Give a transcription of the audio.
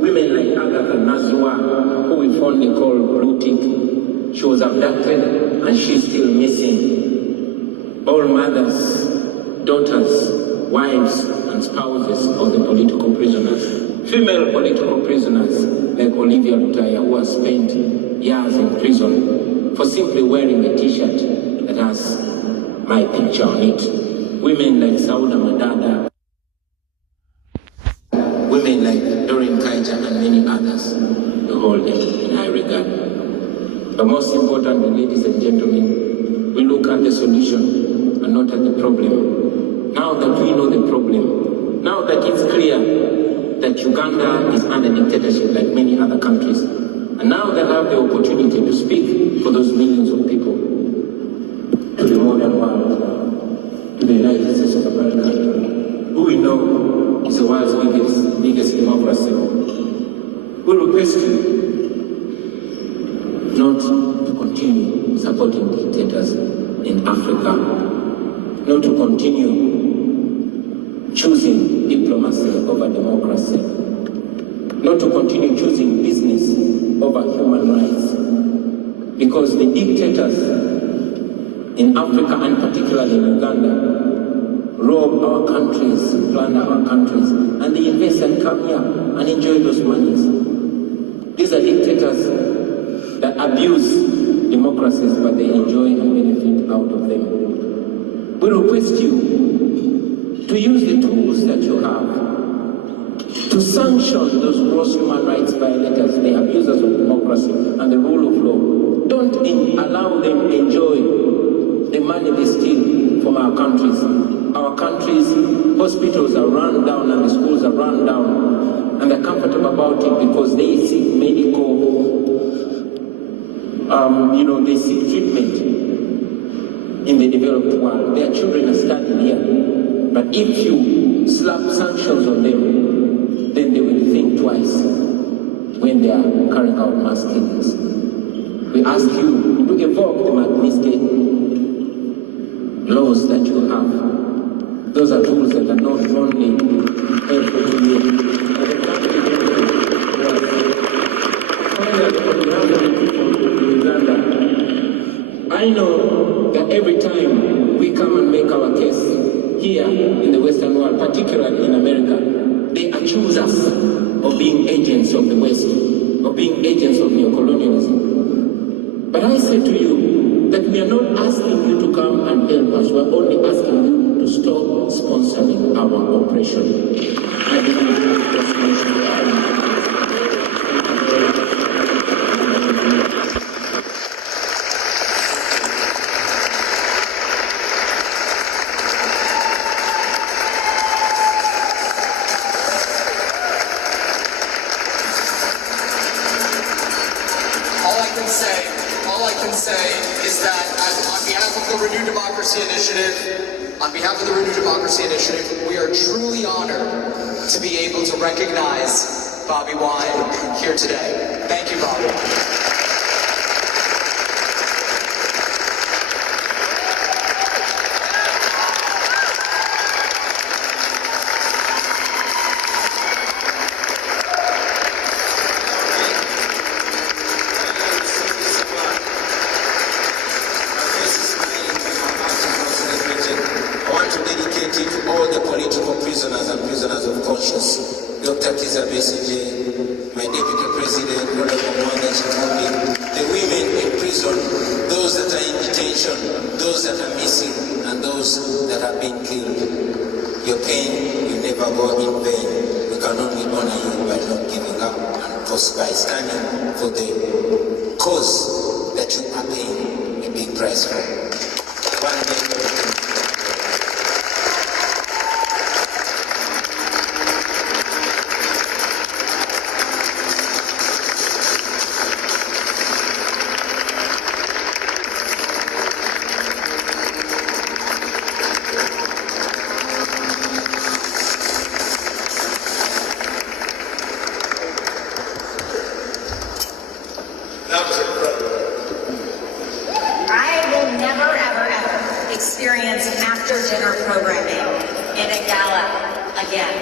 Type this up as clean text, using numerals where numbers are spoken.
Women like Agatha Nazwa, who we fondly call Blue Tick, she was abducted and she's still missing. All mothers, daughters, wives and spouses of the political prisoners. Female political prisoners like Olivia Lutaya, who has spent years in prison for simply wearing a t-shirt that has my picture on it. Women like Sauda Madada, women like Doreen Kaija and many others, we hold them in high regard. But most importantly, ladies and gentlemen, we look at the solution and not at the problem. Now that we know the problem, now that it's clear that Uganda is under dictatorship like many other countries, and now that I have the opportunity to speak for those millions of people, to the modern world, to the United States of America, who we know is the world's biggest democracy, we request you not to continue supporting dictators in Africa, not to continue choosing diplomacy over democracy, not to continue choosing business over human rights, because the dictators in Africa and particularly in Uganda rob our countries, plunder our countries, and they invest and come here and enjoy those monies. These are dictators that abuse democracies, but they enjoy and benefit out of them. We request you to use the tools that you have to sanction those gross human rights violators, the abusers of democracy and the rule of law. Don't allow them to enjoy the money they steal from our countries. Our countries' hospitals are run down and the schools are run down, and they're comfortable about it because they seek medical, they seek treatment in the developed world. Their children are studying here. But if you slap sanctions on them, then they will think twice when they are carrying out mass killings. We ask you to evoke the Magnitsky laws that you have. Those are tools that are not only helpful to you, but I know that every time we come and make our case here in the Western world, particularly in America, they accuse us of being agents of the West, of being agents of neocolonialism. But I say to you that we are not asking you to come and help us, we are only asking you to stop sponsoring our oppression. All I can say is that on behalf of the Renew Democracy Initiative, we are truly honored to be able to recognize Bobi Wine here today. Thank you, Bobi. All the political prisoners and prisoners of conscience, Dr. Kiza Besigye, my deputy president, Honorable Mwanga Chifundi, the women in prison, those that are in detention, those that are missing, and those that have been killed. Your pain will never go in vain. We can only honor you by not giving up, and of course by standing for the cause that you are paying a big price for. One day, experience after dinner programming in a gala again.